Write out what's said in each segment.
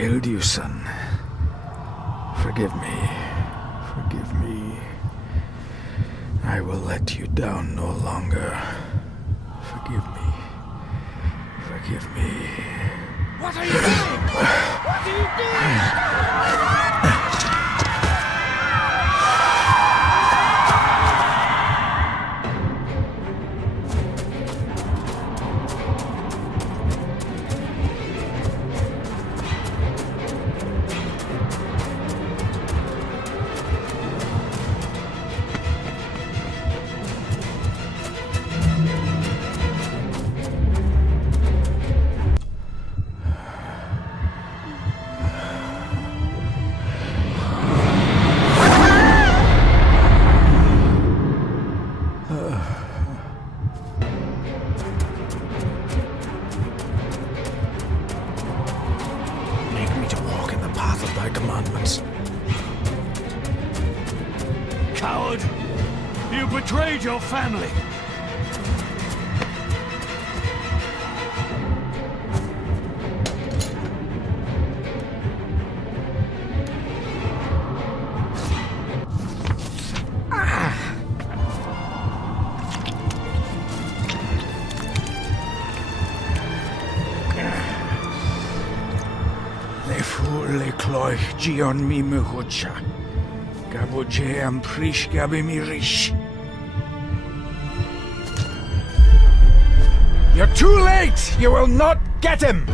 failed you, son. Forgive me. Forgive me. I will let you down no longer. Forgive me. Forgive me. What are you doing? What are you doing? Commandments. Coward! You betrayed your family! Le cloich gion mi muhucha. Gaboje am prish gabi mi rish. You're too late! You will not get him!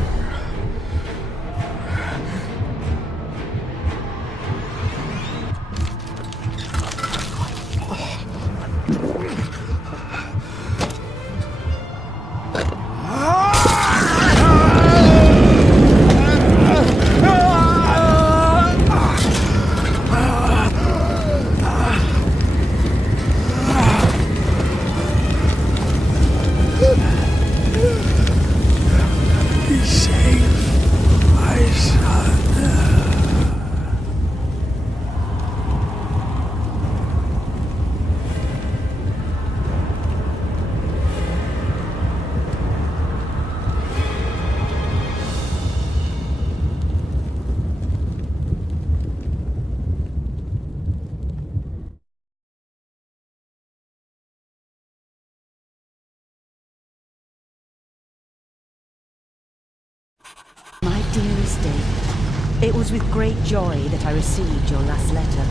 My dearest David, it was with great joy that I received your last letter.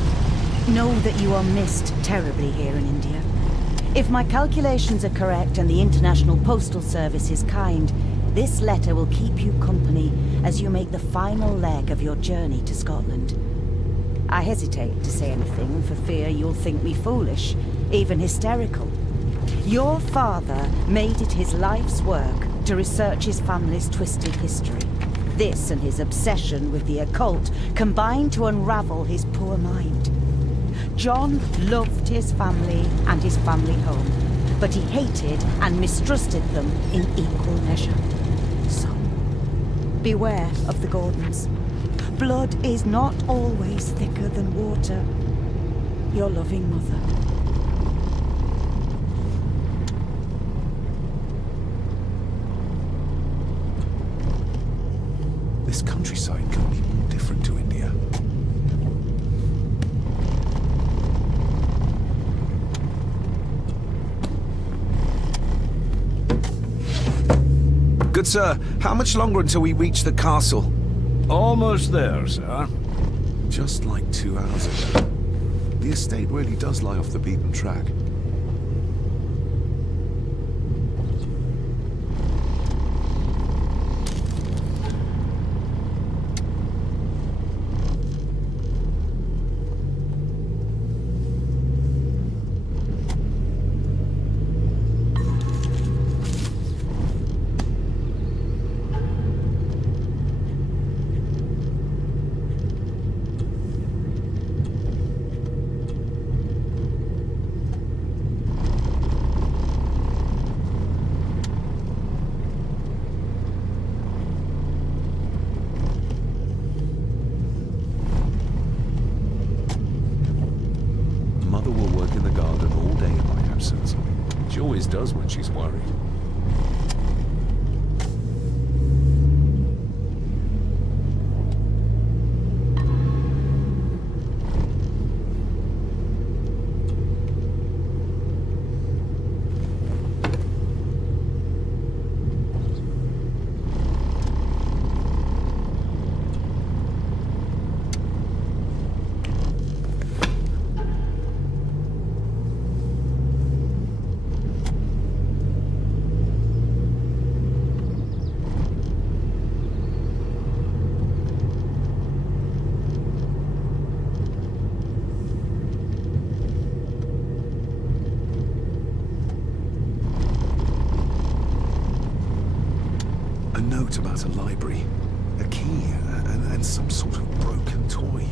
Know that you are missed terribly here in India. If my calculations are correct and the International Postal Service is kind, this letter will keep you company as you make the final leg of your journey to Scotland. I hesitate to say anything for fear you'll think me foolish, even hysterical. Your father made it his life's work to research his family's twisted history. This and his obsession with the occult combined to unravel his poor mind. John loved his family and his family home, but he hated and mistrusted them in equal measure. So, beware of the Gordons. Blood is not always thicker than water. Your loving mother. This countryside couldn't be more different to India. Good sir, how much longer until we reach the castle? Almost there, sir. Just like 2 hours ago. The estate really does lie off the beaten track. Mother will work in the garden all day in my absence. She always does when she's worried. note about a library, a key, and some sort of broken toy.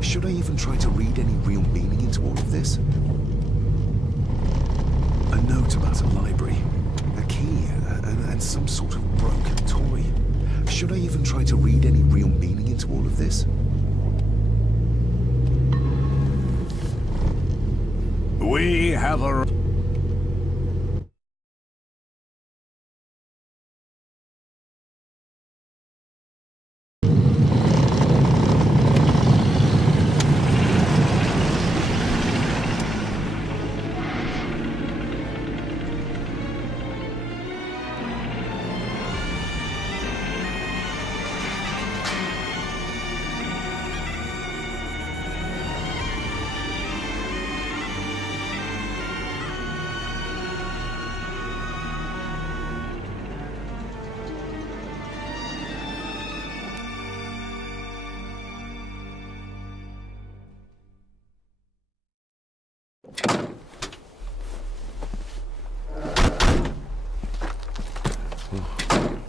Should I even try to read any real meaning into all of this? A note about a library, a key, and some sort of broken toy. Should I even try to read any real meaning into all of this? We have a...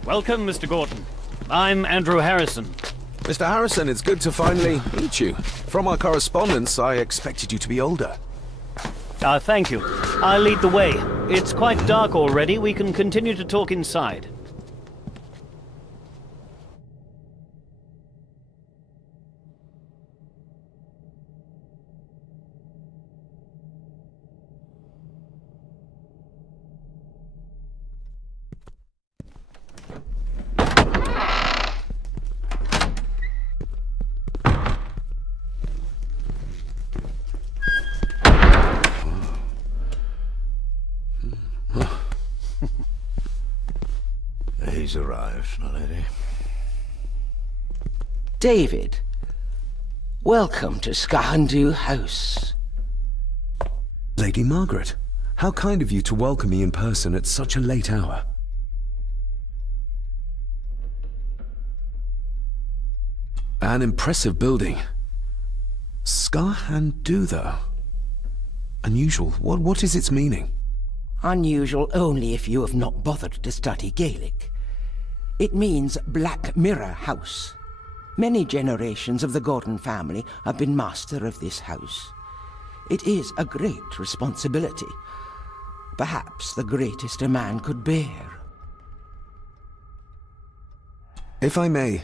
Welcome, Mr. Gordon. I'm Andrew Harrison. Mr. Harrison, it's good to finally meet you. From our correspondence, I expected you to be older. Thank you. I'll lead the way. It's quite dark already. We can continue to talk inside. He's arrived, my lady. David, welcome to Skahandu House. Lady Margaret, how kind of you to welcome me in person at such a late hour. An impressive building. Skahandu, though. Unusual. What is its meaning? Unusual only if you have not bothered to study Gaelic. It means Black Mirror House. Many generations of the Gordon family have been master of this house. It is a great responsibility. Perhaps the greatest a man could bear. If I may,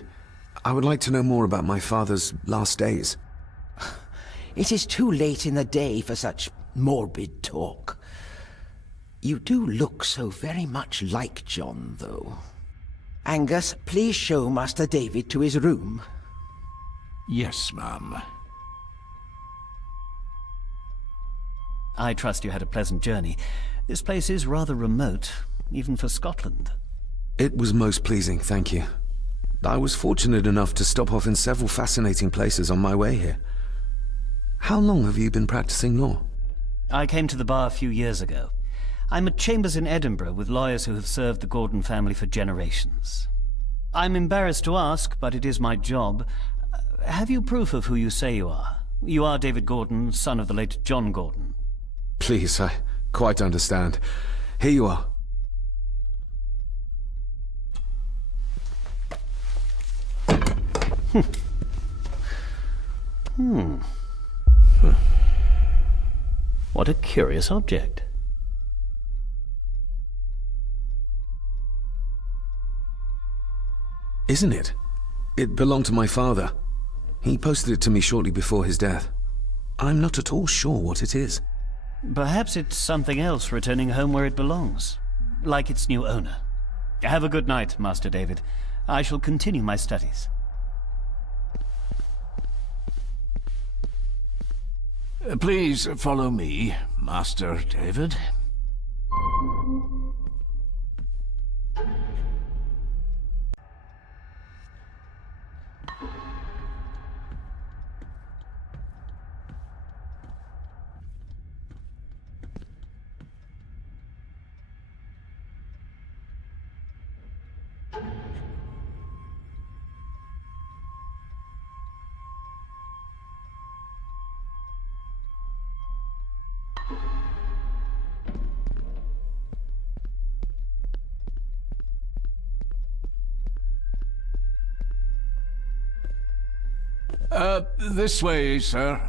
I would like to know more about my father's last days. It is too late in the day for such morbid talk. You do look so very much like John, though. Angus, please show Master David to his room. Yes, ma'am. I trust you had a pleasant journey. This place is rather remote, even for Scotland. It was most pleasing, thank you. I was fortunate enough to stop off in several fascinating places on my way here. How long have you been practicing law? I came to the bar a few years ago. I'm at chambers in Edinburgh with lawyers who have served the Gordon family for generations. I'm embarrassed to ask, but it is my job. Have you proof of who you say you are? You are David Gordon, son of the late John Gordon. Please, I quite understand. Here you are. What a curious object. Isn't it? It belonged to my father. He posted it to me shortly before his death. I'm not at all sure what it is. Perhaps it's something else returning home where it belongs, like its new owner. Have a good night, Master David. I shall continue my studies. Please follow me, Master David. This way, sir.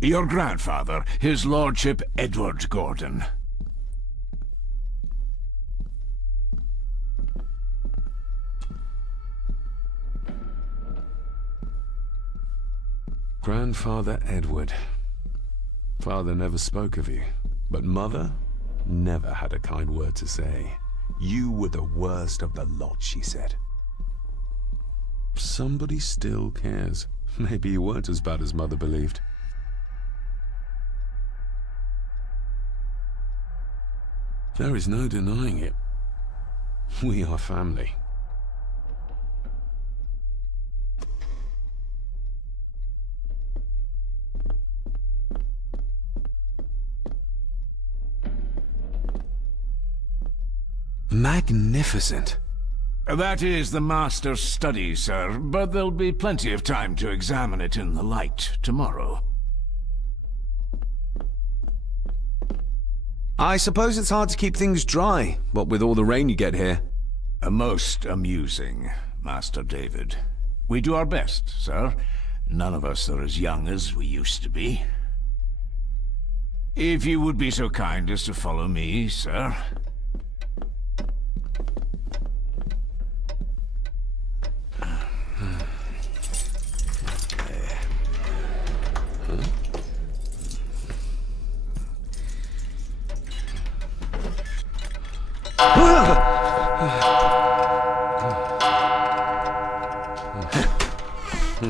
Your grandfather, his lordship Edward Gordon. Grandfather Edward. Father never spoke of you, but Mother never had a kind word to say. You were the worst of the lot, she said. Somebody still cares. Maybe you weren't as bad as Mother believed. There is no denying it. We are family. Magnificent. That is the master's study, sir, but there'll be plenty of time to examine it in the light tomorrow. I suppose it's hard to keep things dry, what with all the rain you get here. Most amusing, Master David. We do our best, sir. None of us are as young as we used to be. If you would be so kind as to follow me, sir.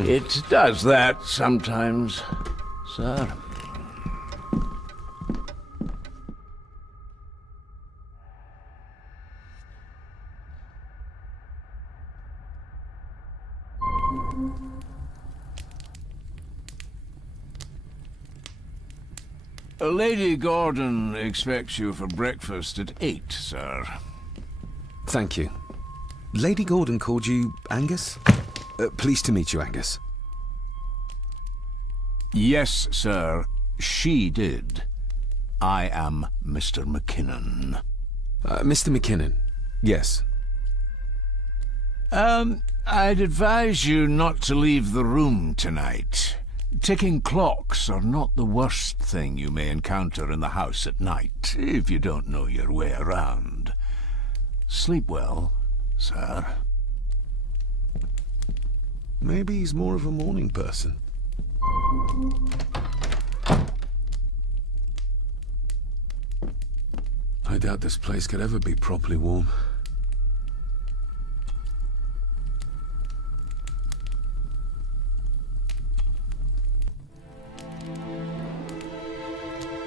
It does that sometimes, sir. Lady Gordon expects you for breakfast at 8, sir. Thank you. Lady Gordon called you Angus? Pleased to meet you, Angus. Yes, sir. She did. I am Mr. McKinnon. Mr. McKinnon, yes. I'd advise you not to leave the room tonight. Ticking clocks are not the worst thing you may encounter in the house at night, if you don't know your way around. Sleep well, sir. Maybe he's more of a morning person. I doubt this place could ever be properly warm.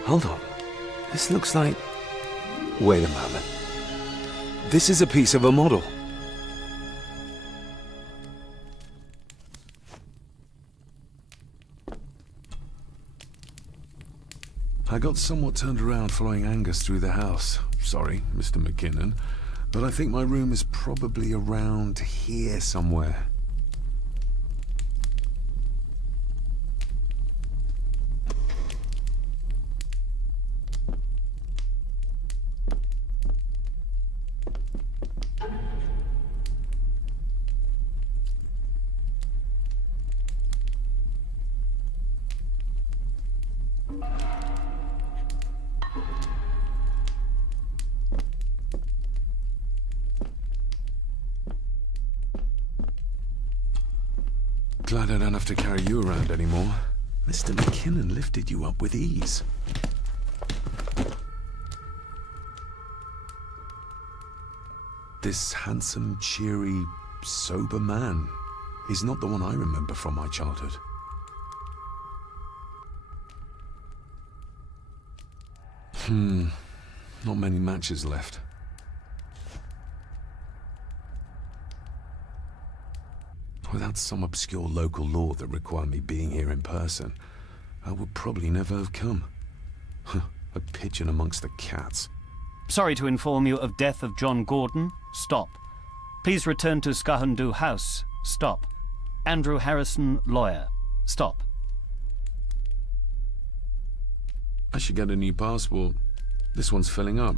Hold on. This looks like... Wait a moment. This is a piece of a model. I got somewhat turned around following Angus through the house. Sorry, Mr. McKinnon, but I think my room is probably around here somewhere. Glad I don't have to carry you around anymore. Mr. McKinnon lifted you up with ease. This handsome, cheery, sober man is not the one I remember from my childhood. Not many matches left. Without some obscure local law that required me being here in person, I would probably never have come. A pigeon amongst the cats. Sorry to inform you of death of John Gordon. Stop. Please return to Skahandu House. Stop. Andrew Harrison, lawyer. Stop. I should get a new passport. This one's filling up.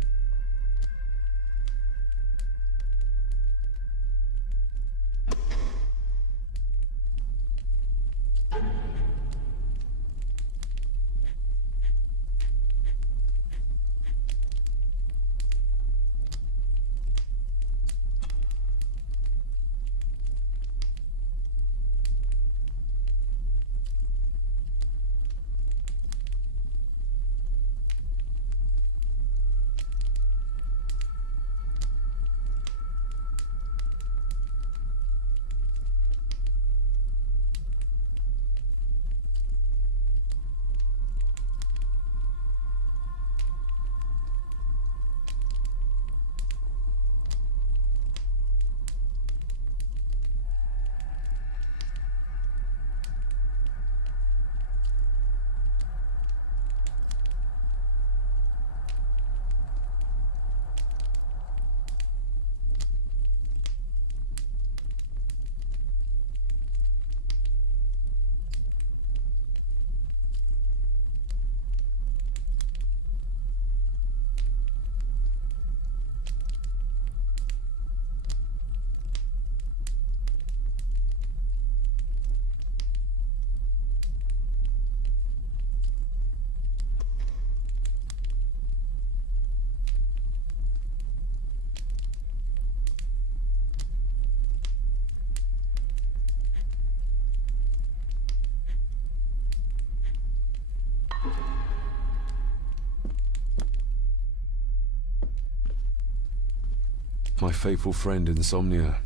My faithful friend Insomnia.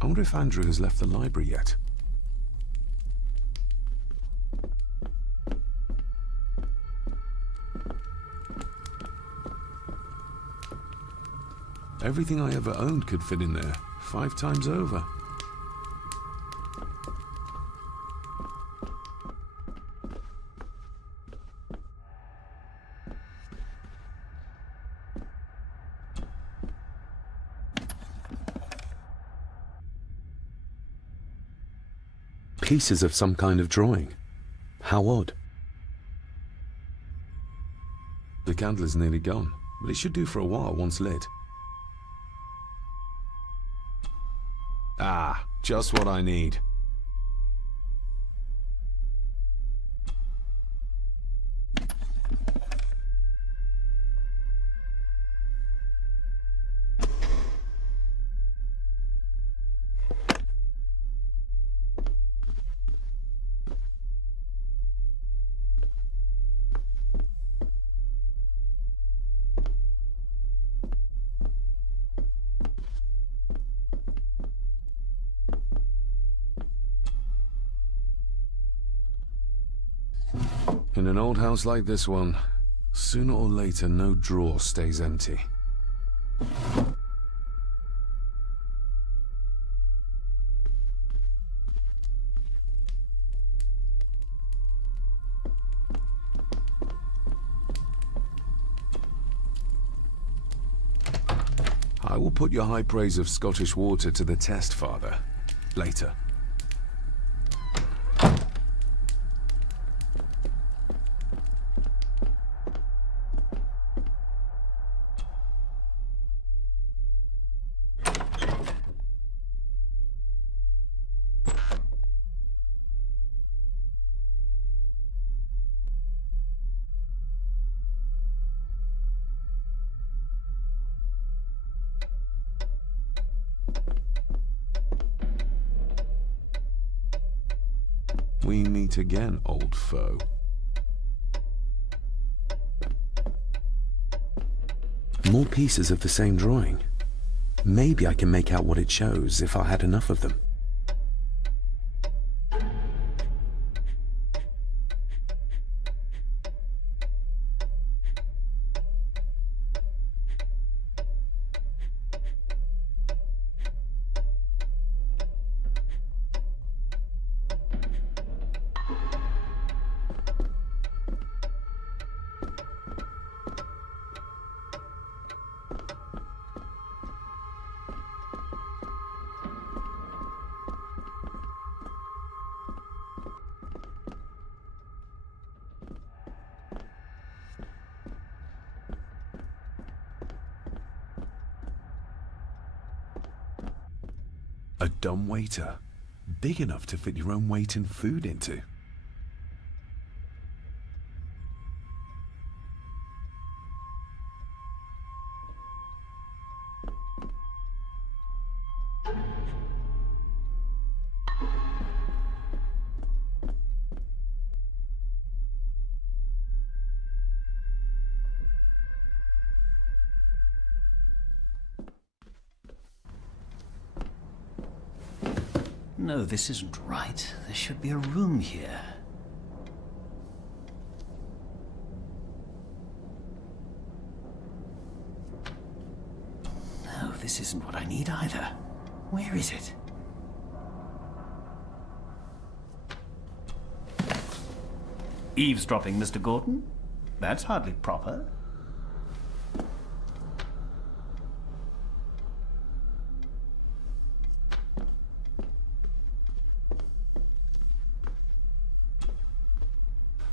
I wonder if Andrew has left the library yet. Everything I ever owned could fit in there, 5 times over. Pieces of some kind of drawing. How odd. The candle is nearly gone, but it should do for a while once lit. Ah, just what I need. In an old house like this one, sooner or later no drawer stays empty. I will put your high praise of Scottish water to the test, Father. Later. We meet again, old foe. More pieces of the same drawing. Maybe I can make out what it shows if I had enough of them. A dumbwaiter. Big enough to fit your own weight in food into. No, this isn't right. There should be a room here. No, this isn't what I need either. Where is it? Eavesdropping, Mr. Gordon? That's hardly proper.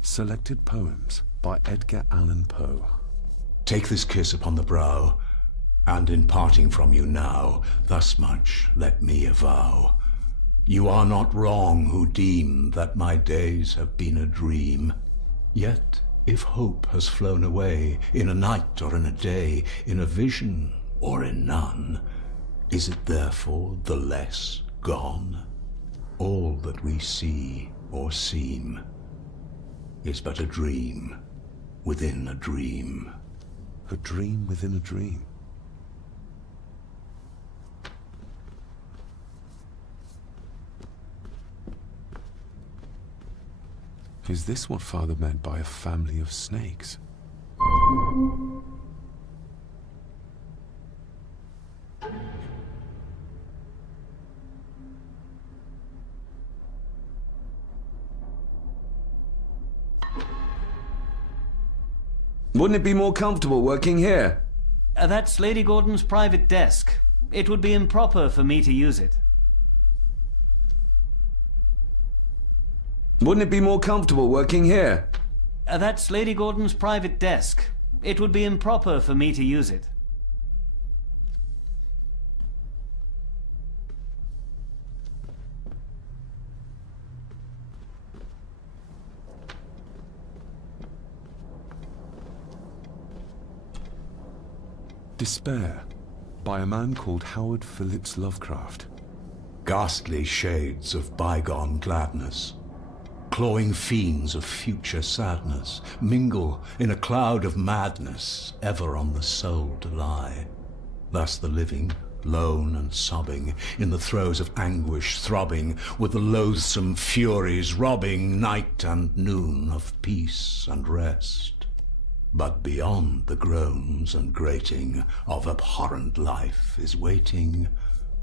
Selected Poems by Edgar Allan Poe. Take this kiss upon the brow, and in parting from you now, thus much let me avow. You are not wrong who deem that my days have been a dream. Yet, if hope has flown away, in a night or in a day, in a vision or in none, is it therefore the less gone? All that we see or seem is but a dream within a dream. A dream within a dream. Is this what Father meant by a family of snakes? Wouldn't it be more comfortable working here? That's Lady Gordon's private desk. It would be improper for me to use it. Wouldn't it be more comfortable working here? That's Lady Gordon's private desk. It would be improper for me to use it. Despair, by a man called Howard Phillips Lovecraft. Ghastly shades of bygone gladness, clawing fiends of future sadness, mingle in a cloud of madness, ever on the soul to lie. Thus the living, lone and sobbing, in the throes of anguish throbbing, with the loathsome furies robbing night and noon of peace and rest. But beyond the groans and grating of abhorrent life is waiting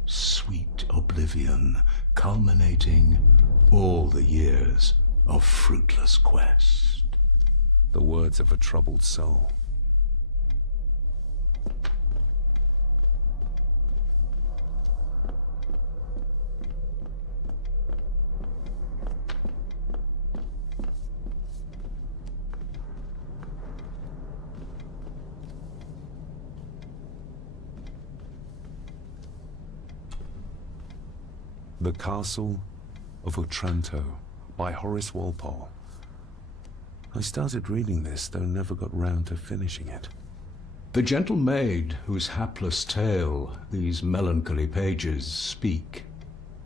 sweet oblivion, culminating all the years of fruitless quest. The words of a troubled soul. The Castle of Otranto by Horace Walpole. I started reading this, though never got round to finishing it. The gentle maid whose hapless tale these melancholy pages speak,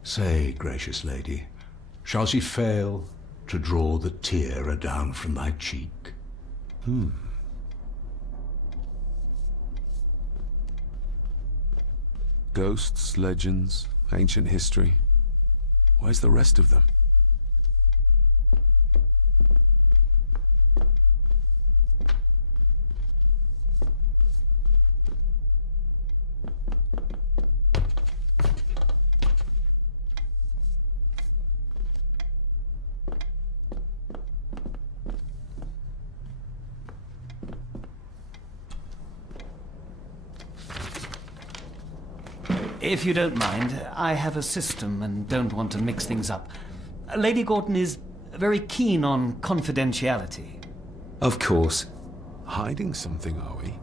say, gracious lady, shall she fail to draw the tear adown from thy cheek? Ghosts, legends, ancient history. Where's the rest of them? If you don't mind, I have a system and don't want to mix things up. Lady Gordon is very keen on confidentiality. Of course. Hiding something, are we?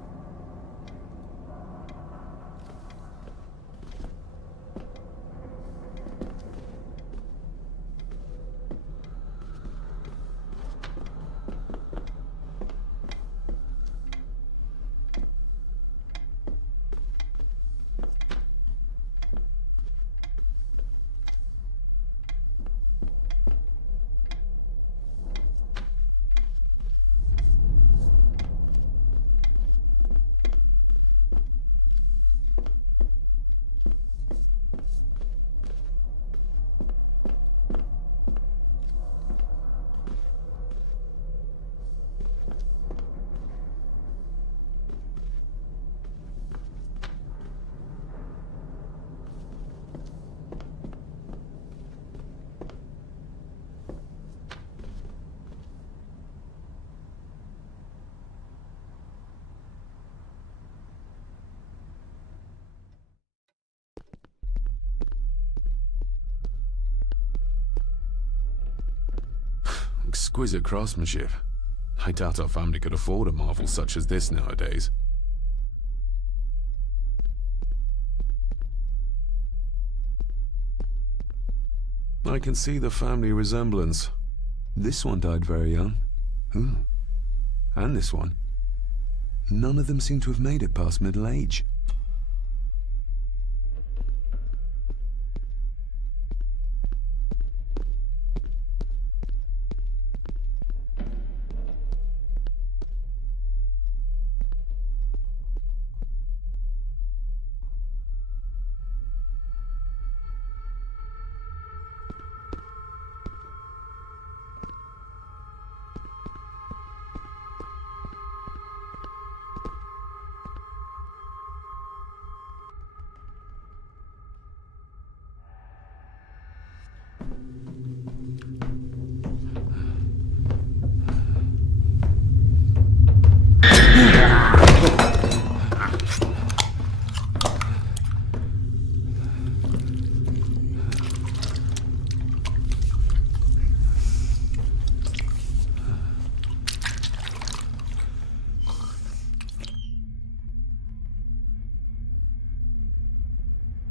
Exquisite craftsmanship. I doubt our family could afford a marvel such as this nowadays. I can see the family resemblance. This one died very young. Ooh. And this one. None of them seem to have made it past middle age.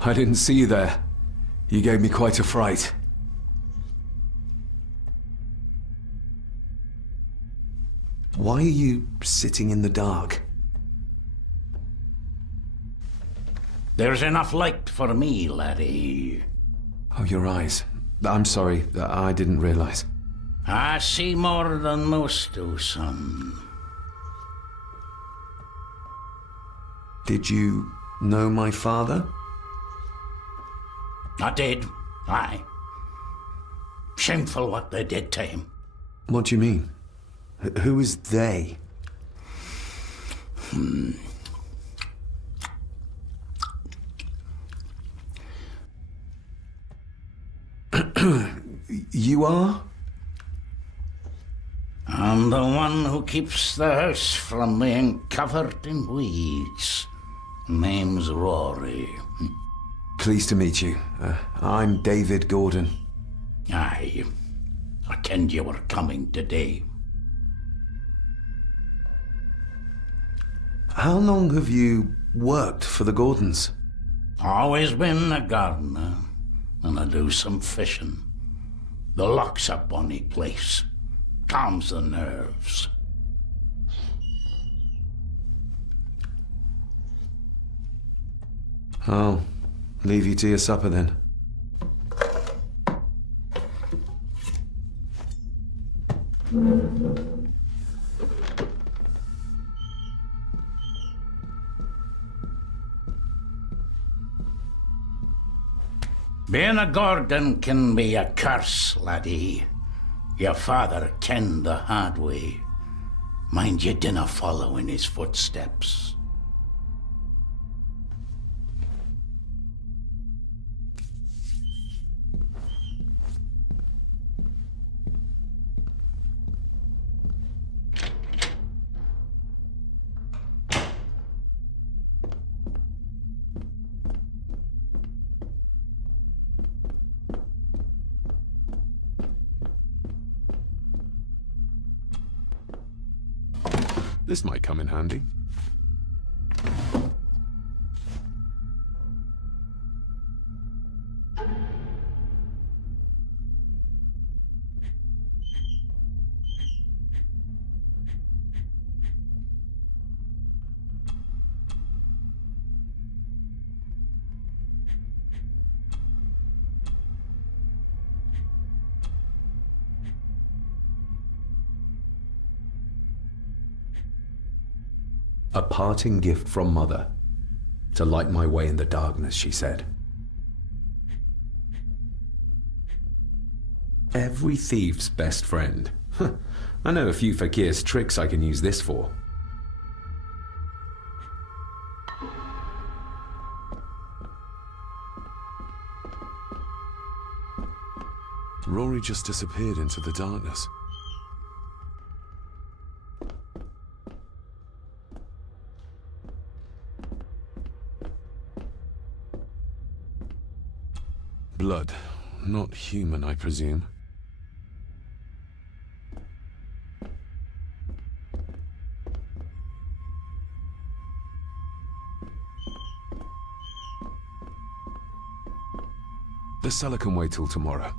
I didn't see you there. You gave me quite a fright. Why are you sitting in the dark? There's enough light for me, laddie. Oh, your eyes. I'm sorry, I didn't realize. I see more than most do, son. Did you know my father? I did, aye. Shameful what they did to him. What do you mean? Who is they? You are? I'm the one who keeps the house from being covered in weeds. Name's Rory. Pleased to meet you. I'm David Gordon. Aye. I kenned you were coming today. How long have you worked for the Gordons? Always been a gardener, and I do some fishing. The loch's a bonny place. Calms the nerves. I'll leave you to your supper then. Being a Gordon can be a curse, laddie. Your father kenned the hard way. Mind you dinna follow in his footsteps. This might come in handy. A parting gift from Mother. To light my way in the darkness, she said. Every thief's best friend. I know a few fakir's tricks I can use this for. Rory just disappeared into the darkness. Blood. Not human, I presume. The cellar can wait till tomorrow.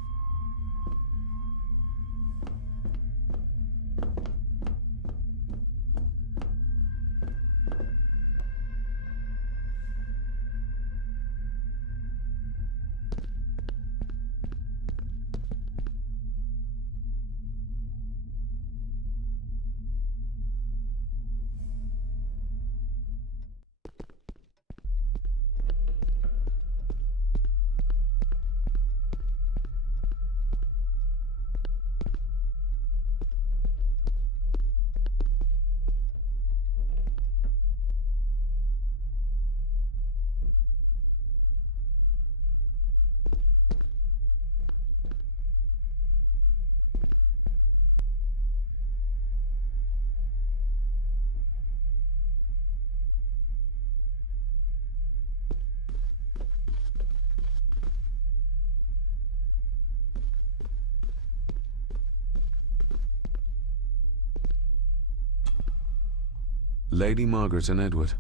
Lady Margaret and Edward.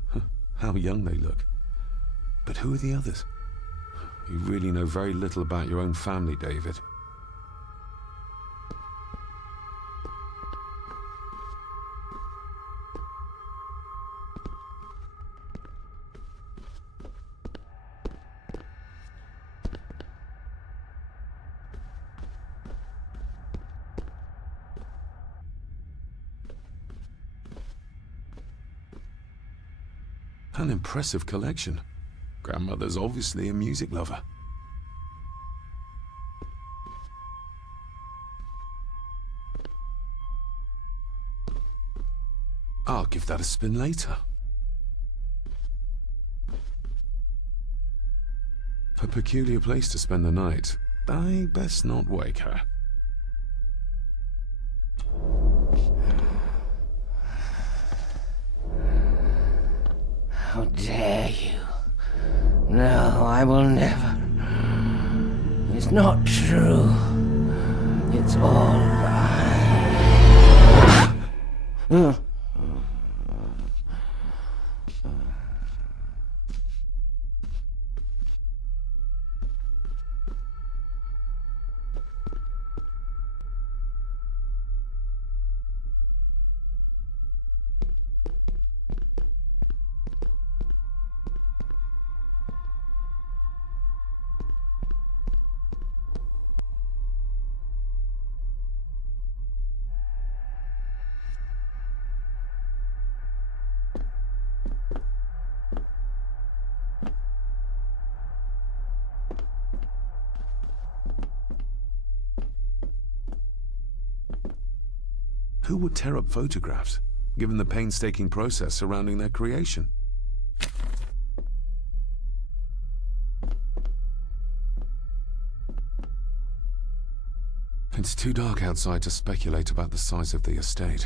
How young they look. But who are the others? You really know very little about your own family, David. An impressive collection. Grandmother's obviously a music lover. I'll give that a spin later. A peculiar place to spend the night. I best not wake her. How dare you? No, I will never. It's not true. It's all lie. Who would tear up photographs, given the painstaking process surrounding their creation? It's too dark outside to speculate about the size of the estate.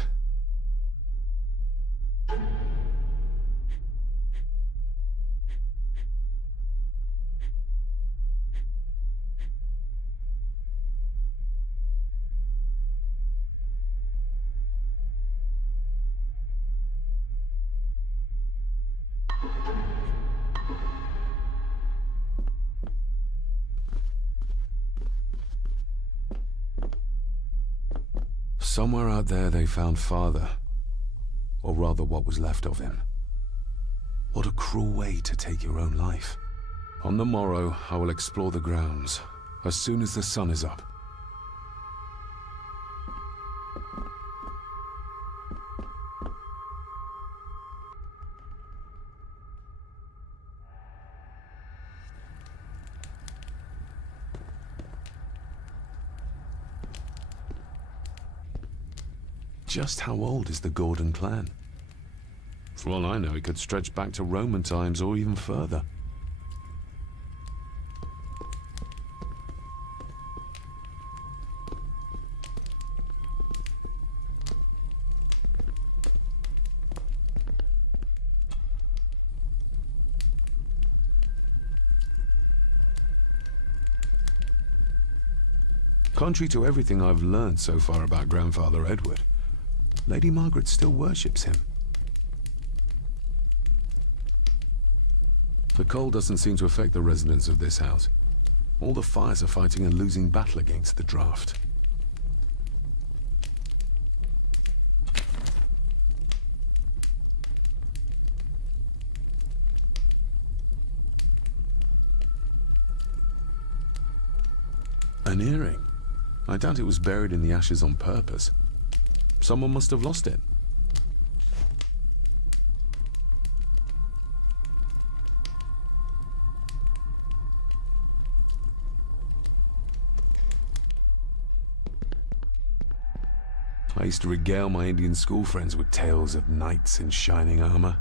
Somewhere out there they found Father, or rather what was left of him. What a cruel way to take your own life. On the morrow, I will explore the grounds, as soon as the sun is up. Just how old is the Gordon clan? For all I know, it could stretch back to Roman times or even further. Contrary to everything I've learned so far about Grandfather Edward, Lady Margaret still worships him. The cold doesn't seem to affect the residents of this house. All the fires are fighting a losing battle against the draft. An earring. I doubt it was buried in the ashes on purpose. Someone must have lost it. I used to regale my Indian school friends with tales of knights in shining armor.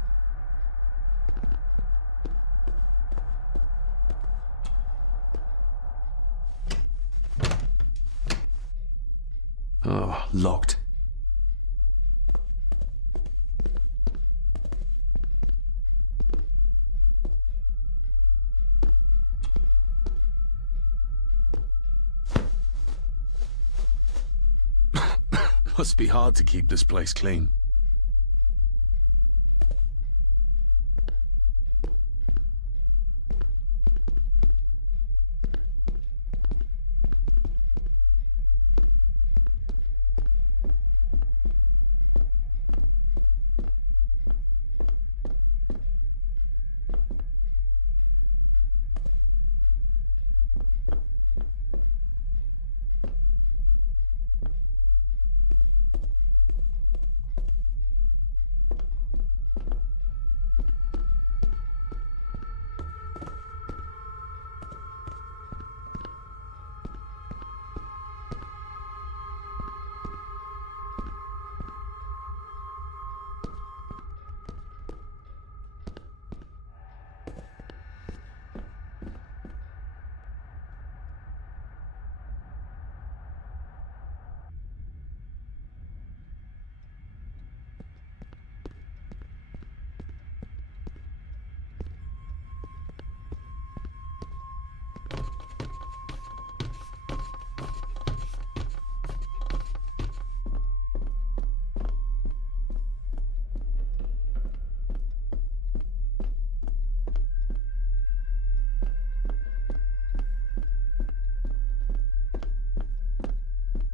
Oh, locked. Must be hard to keep this place clean.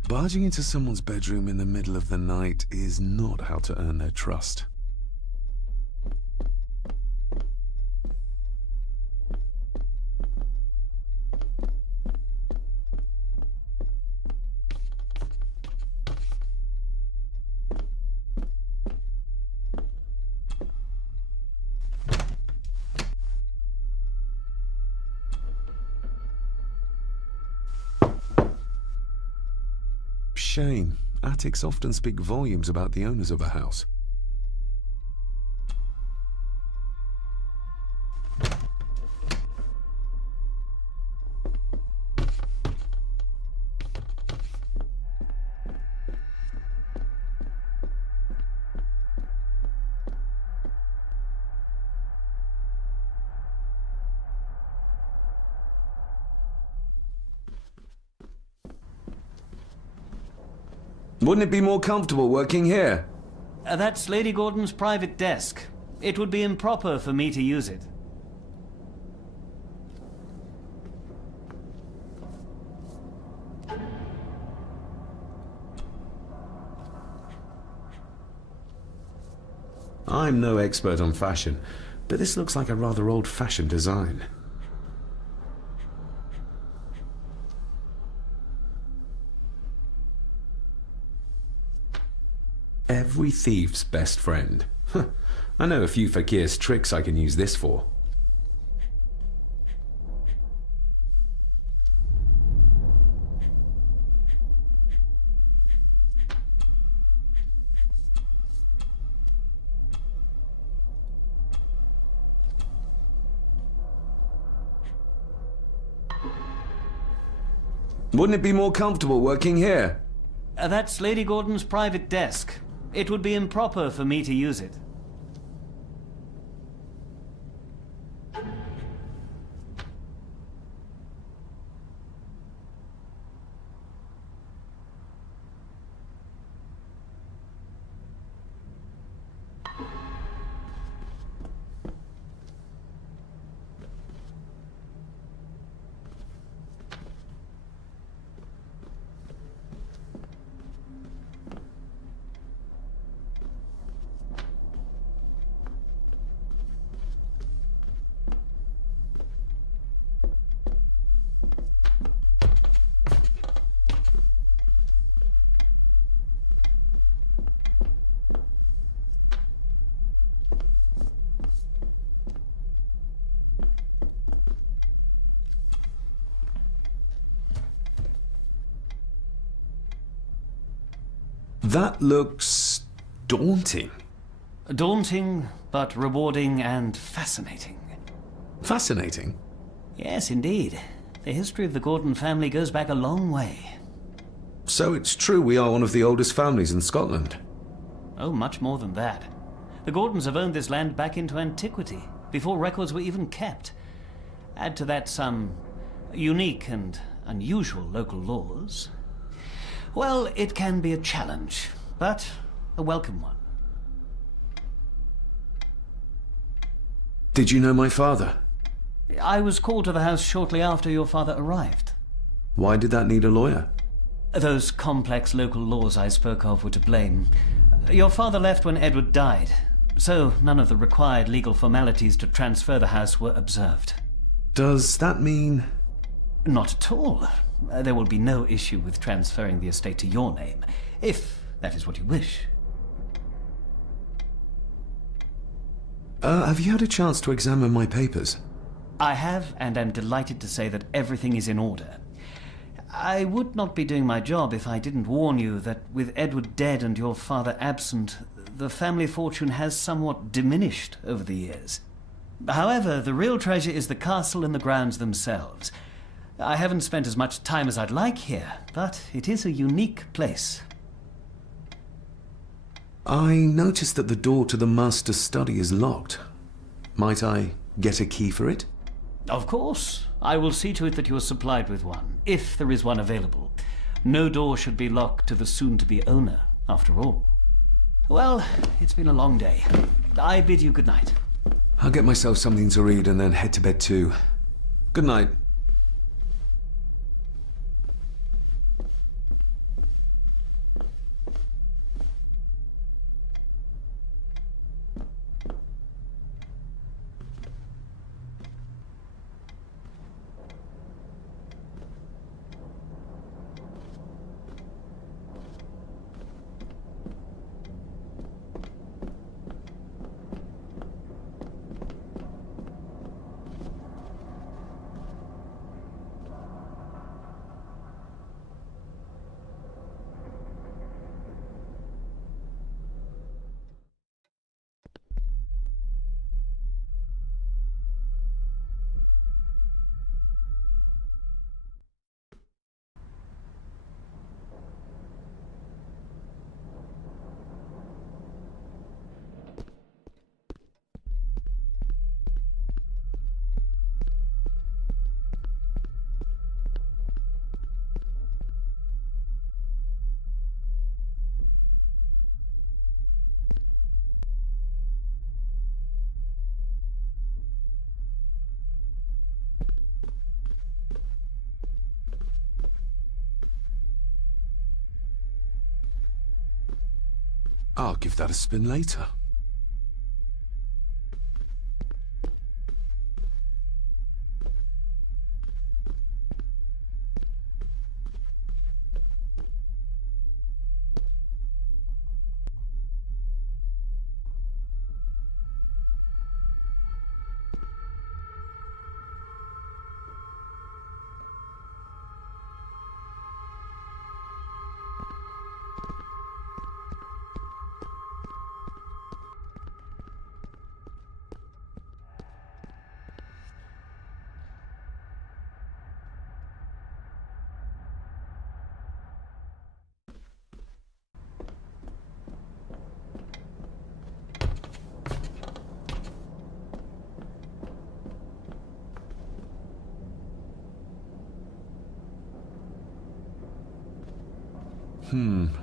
Barging into someone's bedroom in the middle of the night is not how to earn their trust. Shame. Attics often speak volumes about the owners of a house. Wouldn't it be more comfortable working here? That's Lady Gordon's private desk. It would be improper for me to use it. I'm no expert on fashion, but this looks like a rather old-fashioned design. Every thief's best friend. I know a few fakir's tricks I can use this for. Wouldn't it be more comfortable working here? That's Lady Gordon's private desk. It would be improper for me to use it. That looks daunting. Daunting, but rewarding and fascinating. Fascinating? Yes, indeed. The history of the Gordon family goes back a long way. So it's true we are one of the oldest families in Scotland. Oh, much more than that. The Gordons have owned this land back into antiquity, before records were even kept. Add to that some unique and unusual local laws. Well, it can be a challenge, but a welcome one. Did you know my father? I was called to the house shortly after your father arrived. Why did that need a lawyer? Those complex local laws I spoke of were to blame. Your father left when Edward died, so none of the required legal formalities to transfer the house were observed. Does that mean... Not at all. There will be no issue with transferring the estate to your name, if that is what you wish. Have you had a chance to examine my papers? I have, and am delighted to say that everything is in order. I would not be doing my job if I didn't warn you that with Edward dead and your father absent, the family fortune has somewhat diminished over the years. However, the real treasure is the castle and the grounds themselves. I haven't spent as much time as I'd like here, but it is a unique place. I noticed that the door to the master's study is locked. Might I get a key for it? Of course. I will see to it that you are supplied with one, if there is one available. No door should be locked to the soon-to-be owner, after all. Well, it's been a long day. I bid you good night. I'll get myself something to read and then head to bed too. Good night. I'll give that a spin later.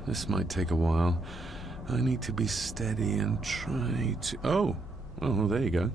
This might take a while. I need to be steady and try to... Oh, there you go.